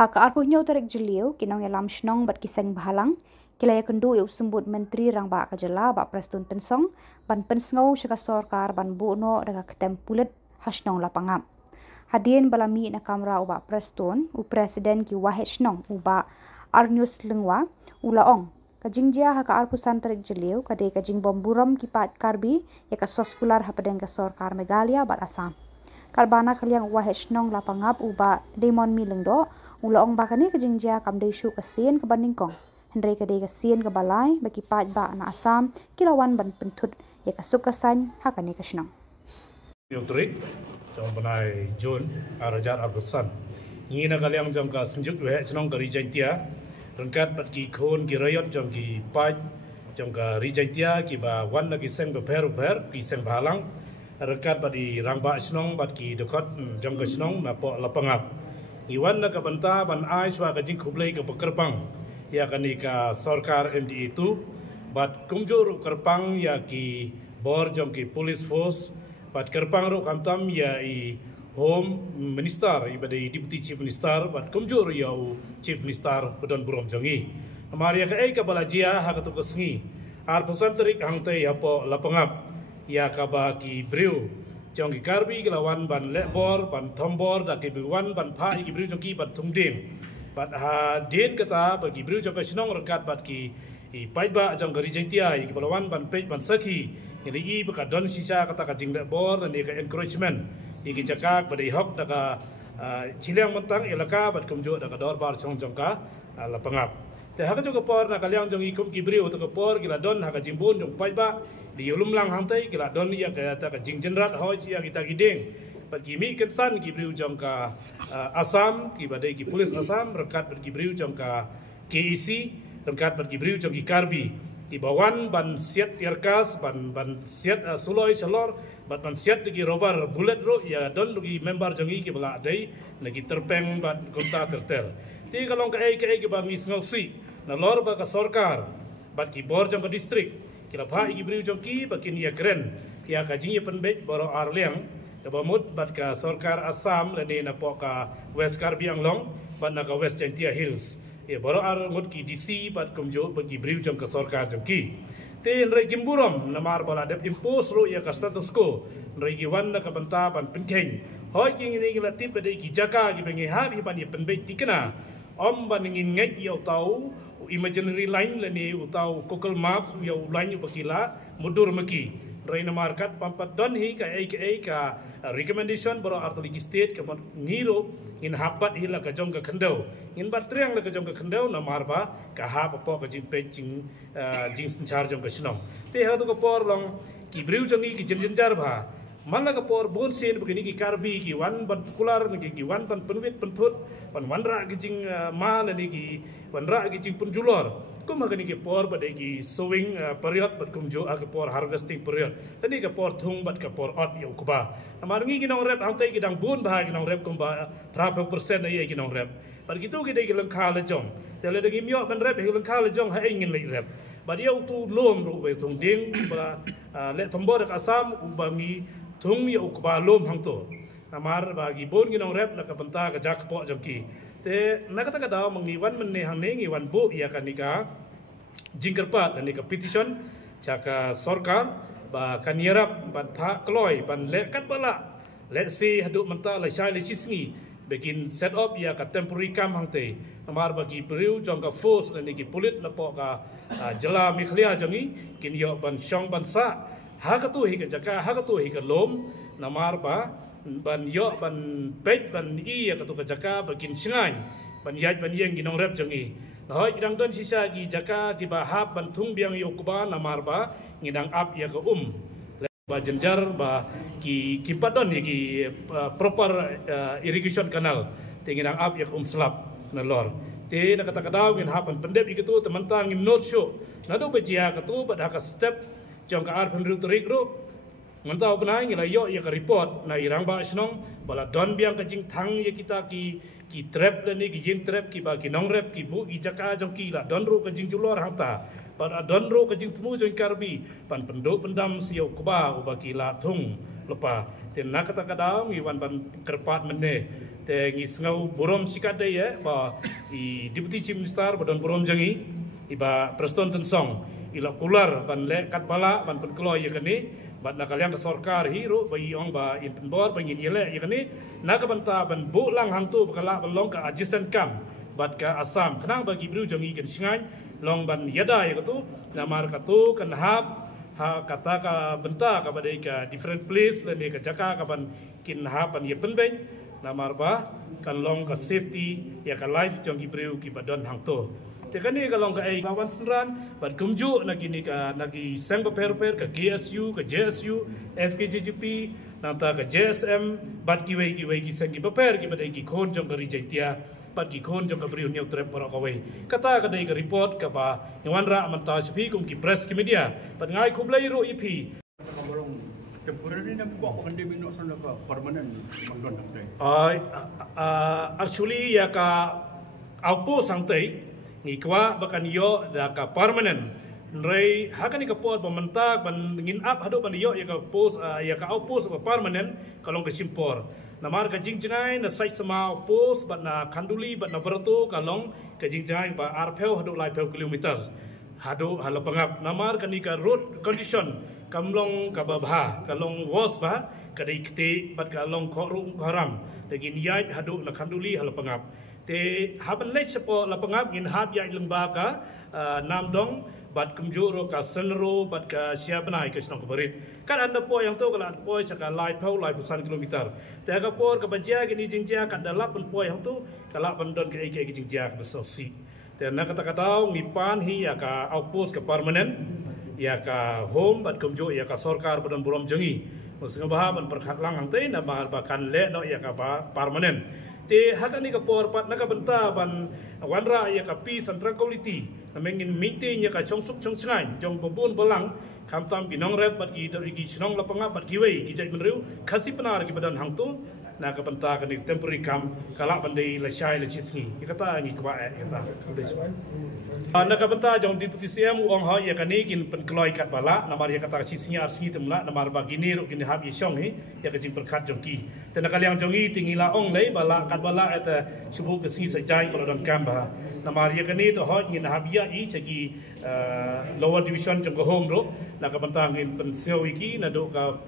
Hak arpuhnyo tarik jeliu kinong yalam shnong bat kiseng bahalang kilaya kendu yu sembut menteri rang ba kajala ba prestun pensong ban pensngau syaka sorkar ban buno daga ketempulet hasnong lapangam. Hadien balami na kamera uba prestun u presiden ki wahid shnong uba Arnius Lengwa ulaong kajingjia haka arpusan tarik jeliu kade kajing bomburam ki pat karbi ya ka soskular hapadeng ka sorkar Meghalaya bat Assam. Kalbana kaliang wahid shnong lapangap uba Demon Milengdo ulaong bakani kajingjia kamdeshu kasien ke bandingkong. Hendrai kade kasien ke balai bagi pat ba na Assam kilawan ban pentut ya ka sukasan hakani ka shnong. Yung turik jong banai Jun arajar arpusan. Ngina kaliang jong ka senjuk we shnong ka rijantia rengkat bat ki khon ki rayot jong ki pat jong ka rijantia ki ba wan lagi seng ber ki seng balang rekat badi rangba snong bat ki dekot jong ke snong na po lapangap iwan na ka banta ban ai swa ka jing khublei ka pekerbang ya kani ka sarkar MD itu bat kumjur kerpang ya ki bor jong ki police force bat kerpang ro kamtam ya i home minister i badi deputy chief minister bat kumjur ya chief minister bedon burom jongi amaria ka ei ka balajia ha ka tu kesngi ar pusan terik hangte ya po lapangap ya kaba ki briu jong ki karbi gelawan ban lebor ban tombor da ki biwan ban pha ki briu jong ki ban tungding bat ha den kata bagi briu jong ka snong rekat bat ki i paiba jong gari jentia ki balawan ban pej ban sakhi ni i ba ka don sisa kata ka jing lebor dan ka encouragement ki jakak badi hok da ka chiliang mentang elaka bat kumjo da ka dor bar chong jong ka lapangap te ha ka jong ka por na kaliang jong i kum ki briu to ka por gila don ha ka jimbun jong paiba di ulum lang hantai kila don ya kata ka jing jenrat hoi ya kita gideng bat kimi kensan ki briu jong ka Assam ki badai ki polis Assam rekat bat ki briu jong ka KEC rekat bat ki briu jong ki karbi di bawan ban siat tirkas ban siat suloi chalor bat ban siat ki rover bullet ro ya don ki member jongi ki bala dai lagi terpeng bat konta tertel ti kalong ka ai ki bangi ngausi na lor ba ka sarkar bat ki bor jong ka district kila pha iki briu jongki bakin ya keren ya kajing ya penbej boro arliang ka bamut bat ka sarkar Assam lene na po ka West Karbi Anglong bat na ka West Jentia Hills ya boro ar ngut ki DC bat kumjo bagi briu jong ka sarkar jongki te nrai kimburom na mar bala dep impose ro ya ka status quo nrai ki wan na ka banta ban penkeng hoi ki ni ki latip bade ki jaka ki bengi ha hi pan ya penbej tikena om ban ngin ngai yo tau imaginary line leni utau Google Maps yo line bakila mudur maki raina market pampat don hi ka ka recommendation baro artoligi state ka ngiro in hapat hila ka jong ka khandau in batriang la ka jong ka khandau na marba ka ha papo ka jing peching jing sinchar jong ka shnong te ha to ko por long ki briu jongi ki jenjar bha mala ka por bon sen begini ki karbi ki wan ban kular ki wan ban penwit pentut pan wanra ki jing ma ni ki wanra ki jing punjulor kum ha ki por badai ki sowing period bat kum jo ka por harvesting period tani ka por thung bat ka por ot yo kuba amar ngi ki nong rep angtai ki dang bun ba ki nong rep kum ba 30% ai ki nong rep par gitu ki dai ki lengkha le jong tele dagi myo ban rep hi lengkha le jong ha ingin le rep ba dia tu lom ro we thung ding ba le thombor ka Assam ubangi thung ya ukba lom hangto amar bagi bon ginong rep na kapanta ka jak po jongki te nakata ka daw mangiwan menne hangne ngiwan bu ya kanika jingkerpat dan nika petition chaka sarkar ba kanierap ban tha kloi ban lekat bala let's see hadu menta la shai le chisngi begin set up ya ka temporary camp hangte amar bagi briu jong ka force dan niki pulit na po ka jela Meghalaya jongi kin yo ban shong ban sa ha ka tu hi ka jaka ha ka tu hi ka lom namar ba ban yo ban pej ban i ya ka tu ka jaka bakin singai ban yaj ban yeng ginong rep jongi hoi idang don sisa gi jaka ti ba hab ban thung biang yo kuba namar ba ngidang ap ya ka ba jenjar ba ki kimpadon ki proper irrigation canal te ngidang ap ya ka slap na lor te na kata kadaw ngin hapan pendep ikitu temantang ngin not show na do bejia ka tu ba ka step jong ka ar penriu terik ro ngantau benai ngila yo ya ka report na irang ba snong bala don biang ka jing thang ya kita ki trap dan ni ki jing trap ki ba ki nong rep ki bu ki jaka jong ki la don ro ka jing julor hangta pada don ro ka jing temu jong karbi pan penduk pendam siau kuba uba ki la thung lepa ten na kata kadam iwan ban kerpat menne te ngi sngau borom sikat de ya ba I deputy chief minister badon borom jangi iba Preston Tensong ila kular ban le kat bala ban pen kloy ya kani bat na kalyang sarkar hiro ba yong ba in pen bor pengin yele ya kani na ka banta ban bu lang hang tu bakala ban long ka adjacent kam bat ka Assam kenang bagi bru jangi kan singai long ban yada ya tu namar ka tu kan hab ha kata ka benta ka badai ka different place le ka jaka ka ban kin ha ban ye pen ben namar ba kan long ka safety ya ka life jong ibreu ki badon hang to tekani ka long ka ai kawan senran bat kumju nagi ka nagi sang per ka GSU ka JSU FKJGP nanta ka JSM bat ki wei ki sang ki per ki badai ki khon jong ka rijaitia pat ki khon jong ka breu nyau trep para ka wei kata ka dai ka report ka ba nyawan ra manta spi kum ki press ki media pat ngai khublai ro ipi temporary na buka ko hindi bino sa naka permanent mangdon tay. Actually ya ka aupo sangtay ni kwa bakan yo da ka permanent nrei hakan ka pot pamantak ban ngin up hado ban yo ya ka post ya ka aupo sa permanent kalong ka simpor namar ka jingjingai na site sama post ban na kanduli ban na berato kalong ka jingjingai ba arpeu hado lai peu kilometer hado halapangap namar kan ka road condition kamlong kababha kalong was ba kadai kte bat kalong khorum haram lagi niyai hadu na khanduli halapangap te haban le sepo lapangap in hab ya lengba ka namdong bat kumjuro ka senro bat ka siabanai ka snong barit kan anda po yang to kala po saka lai pau lai pusan kilometer te ka por ka bajia gini jingjia kan dalap po yang to kala bandon ka ike jingjia ka sosi te na kata kata ngipan hi ya ka outpost ka permanent ya ka home bat kumjo ya ka sarkar badan borom jangi musnga bahaban perkhat lang hang te na bahkan le no ya ka permanent te hakani ka por pat na ka benta ban wanra ya ka peace and tranquility na mengin meeting ya ka chongsuk chongsangai jong pembun bolang kam tam binong rep bat ki ki sinong lapanga bat ki wei ki jai menriu khasi penar ki badan hang tu na ka benta ka ni temporary kam kala bandai la shai la chisngi kata ngi kwa kata na ka benta jong deputy CM ong ha ya kani kin pen kloi kat bala namar ya kata sisinya arsi temla namar ba gini ro gini hab ye shong hi ya ka jing perkhat jong ki te na kalyang jong i tingila ong lei bala kat bala eta subu ke singi sajai bala dan kam ba namar ya kani to ho ngin hab ya i segi lower division jong ko home ro na ka benta ngin pen seo iki na do ka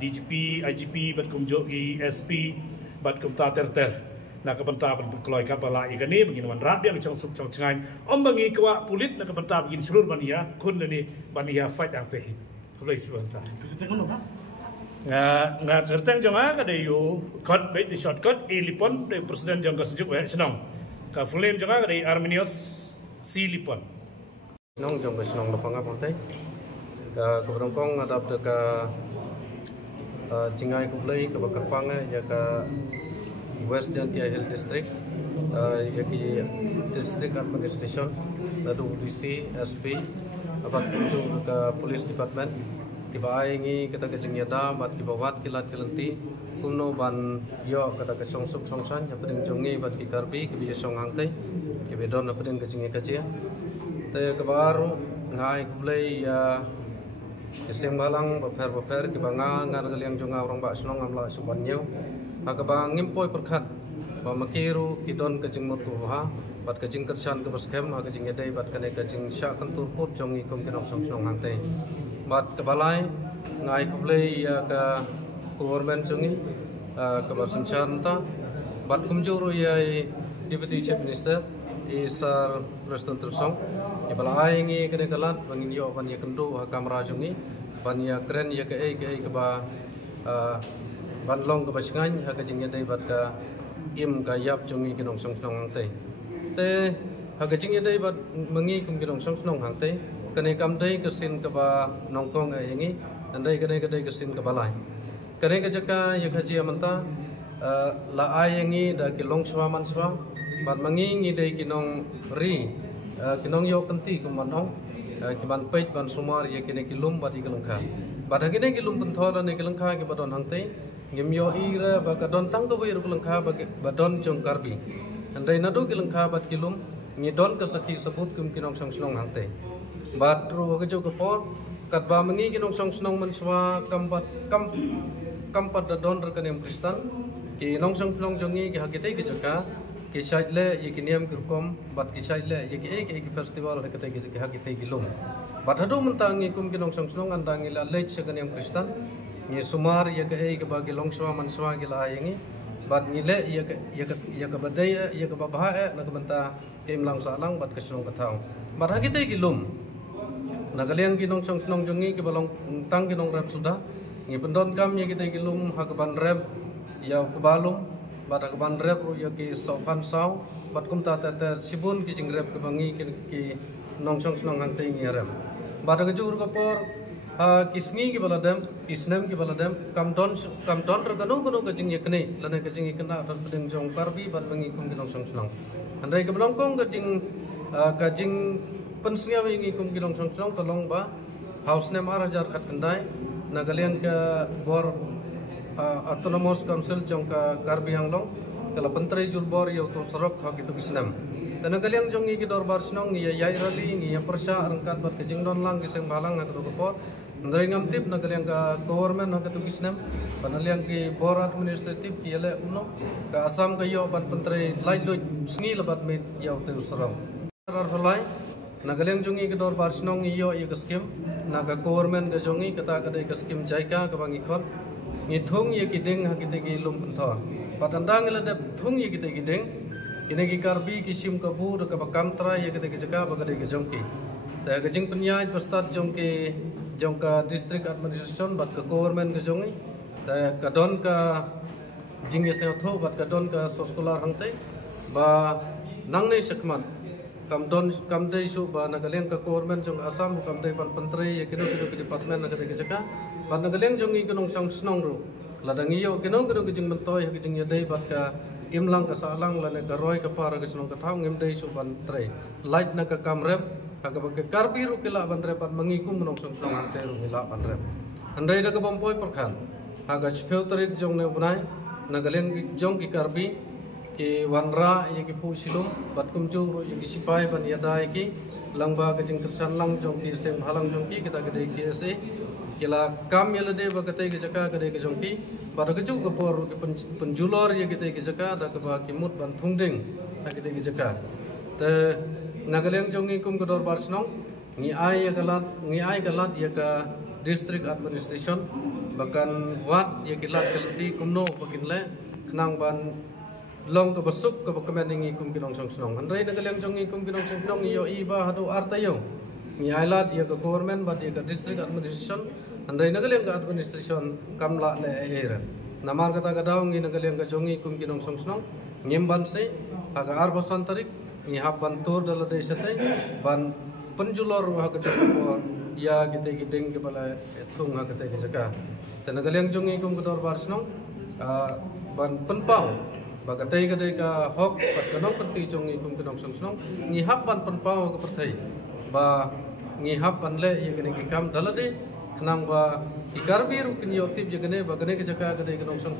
DGP IGP bat kumjo ki SP bat kumta ter na kabanta ban kloi ka bala igani begin wan rat dia chong suk chong changai om bangi kwa pulit na kabanta begin seluruh bania kun ni bania fight ang te kulai sibanta nga kerteng jonga ka de yo cut bait the shortcut e lipon de president jong ka sejuk we senong ka flame jonga ka de Arminius C lipon nong jong ka senong lapanga ponte ka keberongkong adap de ka jingai kublai ka bakapang ya ka West Jantia Hill District, yaki District Administration, lalu DC, SP, abat kunjung ke Police Department, kibaingi kita kejengyada, bat kibawat kilat kelenti, kuno ban yo kata kesongsuk songsan, yang penting jongi bat kikarbi, kibiya song hangte, kibedon apa dengan kejengnya kecil, te kebaru ngai kublai ya keseng balang baper kibanga ngar kaliang jonga orang bak senong amla subanyau. Agabang ngimpoi perkat pamakiru kidon kajing motuha bat kajing kersan ke baskem kajing yadai bat kane kajing syak kentur put jong ikom kenong song hangte bat kebalai ngai kublai ya ka government jongi ke basenchanta bat kumjuru ya deputy chief minister isar Preston Tensong ibalai ngi kene kalat bangin yo ban ya kendo kamera jongi ban ya kren ya ke ba ban long ke basingan ha ka jingya dai bat ka im ka yap jongi kinong song hang te ha ka jingya dai bat mangi kum kinong song hang te kane kam dai ka sin ka ba nongkong ai yangi andai kane ka dai ka sin ka balai kane ka jaka ya khaji amanta la ai yangi da kilong swaman swa bat mangi ngi dai kinong ri kinong yo kanti kum manong kiban peit ban sumar ya kene kilum bat ikelong kha bat ha kene kilum penthor ne kelong kha ke badon hang te Gemyo ira bakadon tang ko wir kulengkha badon jong karbi andai nadu kilengkha bat kilum ngidon kesaki sebut kum kinong song snong hangte bat ru ke jo por kat ba mengi kinong song snong menswa kampat dadon rekanem Kristen ki nong sang plong jongi ki hakite ki jaka ki saitle ye ki niam kurkom bat ki saitle ye ki festival hakite ki hakite ki lum bat hadu mentangi kum ki nong sang plong andangi la lech segan yang Kristen ni sumar ye ki bagi long swa man swa ki la ayengi bat ni le ye ke badai ye ke babah na ke benta ke imlang salang bat ke sunong katau bat hakite ki lum nagaliang ki nong sang plong jongi ki balong tang ki nong rap sudah ni pendon kam ye kita ki lum hakaban rap ya kebalum bat hakaban rap ya ki sopan sau bat kum ta sibun ki jing rap ke bangi ki nong song nong hang ting rap bat ke jur ko por kisngi ki baladam isnem ki baladam kam don ra kanung ke jing ye kene lana ke jing kena dan pedeng jong parbi bat bangi kum ki nong song andai ke belong kong ke jing pensnya bangi kum ki nong song tolong ba house nem arajar kat kendai nagalian ke bor autonomous council jong ka Karbi Hanglong kala pentrai julbor yau to serok hak itu kisnam dan nagalian jong ngi dor bar sinong ngi yai rali ngi ya persya angkat bat ke jingdon lang kiseng balang hak to ko ndrai ngam tip nagalian ka government hak itu kisnam panalian ki bor administratif ki ele uno ka asam ka yo bat pentrai lai lo sngi lebat met yau to serok rar holai nagalian jong ngi dor bar sinong ngi yo ye skim naga government ke jongi kata kadai ke skim jaika ke bangi khon ngithung ye kiding hakite ki lum pentho patandang le thung ye kite kiding ine ki Karbi ki sim kabu de ka kamtra ye kite ki jaka bagade ke jongki ta ke jing penyaj pastat jongka district administration bat ke government ke jongi ta ka don ka jing ye se tho bat ka don ka soskolar hangte ba nang nei sekmat kam dei su ba nagalian ka government jong asam kam dei pan pentri ye kino ki department na ke jaka ban nagalian jong i kinong sang snong ru ladang iyo kino ki jing mentoy ki jing ye dei bat ka imlang ka salang la ne ka roi ka para ki snong ka thang ngem dei su ban tre light na ka kamrep ka ke Karbi ru kila ban re pat mangikum nong sang snong ante ru kila ban rep andai da ka bompoi perkhan haga filterik jong ne bunai nagalian jong ki Karbi ki wanra ye ki pu silum bat kumju ro ye ki sipai ban ya dai ki langba ke jing kersan lang jong ki sem halang jong ki kita gede ki ase kila kam ye lede ba kate ki jaka gede ki jong ki bar ke ju ke por ki penjulor ye kite ki jaka da ke ba ki mut ban thungding ta gede ki jaka te nagaleng jong ki kum godor barsnong ngi ai galat ye ka district administration bahkan wat ye ki lat kelti kumno bakin le khnang ban long ke besuk ke kemeningi kum kinong song snong andai nagaleng jong kum kinong song snong yo iba hadu artayo ni ailat ye ke government bat ye ke district administration andai nagaleng ke administration kamla le era namar kata kadau ngi nagaleng ke jong kum kinong song snong ngimban se aga arbosan tarik ni habban tur dala desa tai ban penjulor ha ke jong ya kita gideng ke bala thung ha ke jaka nagaleng jong kum kodor bar snong ban penpau bagatai kadai ka hok pat kanong perti jong ikum kinong song ngi hapan penpau ka pertai ba ngi hapan le ye gene ki kam dalade khnang ba ki Karbi ru kin yo tip ye gene ba gene ke jaka kadai kinong song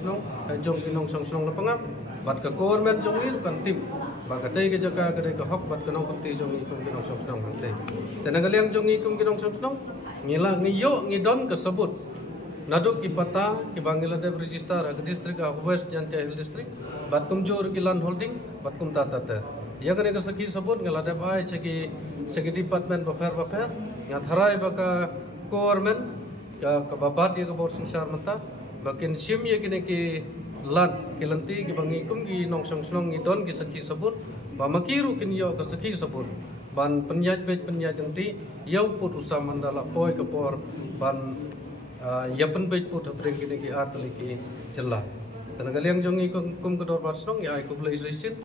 jong kinong song lapangap bat ka government jong ir kan tip bagatai ke jaka kadai ka hok bat kanong perti jong ikum kinong song hante tenagaliang jong ikum kinong song ngila ngi yo ngi don kesebut naduk ki pata ki Bangladesh register ag district of West Jantia Hill district bat kumjur ki land holding bat kum tata ya kane ka saki sabut ngalade bai seki department bafer ya tharai baka government ka babat ye ka bor singsar mata bakin sim ye kine ki land kilanti ki bangi kum ki nong song ngi don ki saki sabut ba makiru kin yo ka saki sabut ban penyaj ganti yau putusa mandala poi ka por ban ya penbaik put bring kini ki art lagi jelah. Dan kalian jongi kum kedor barsnong ya aku beli risit.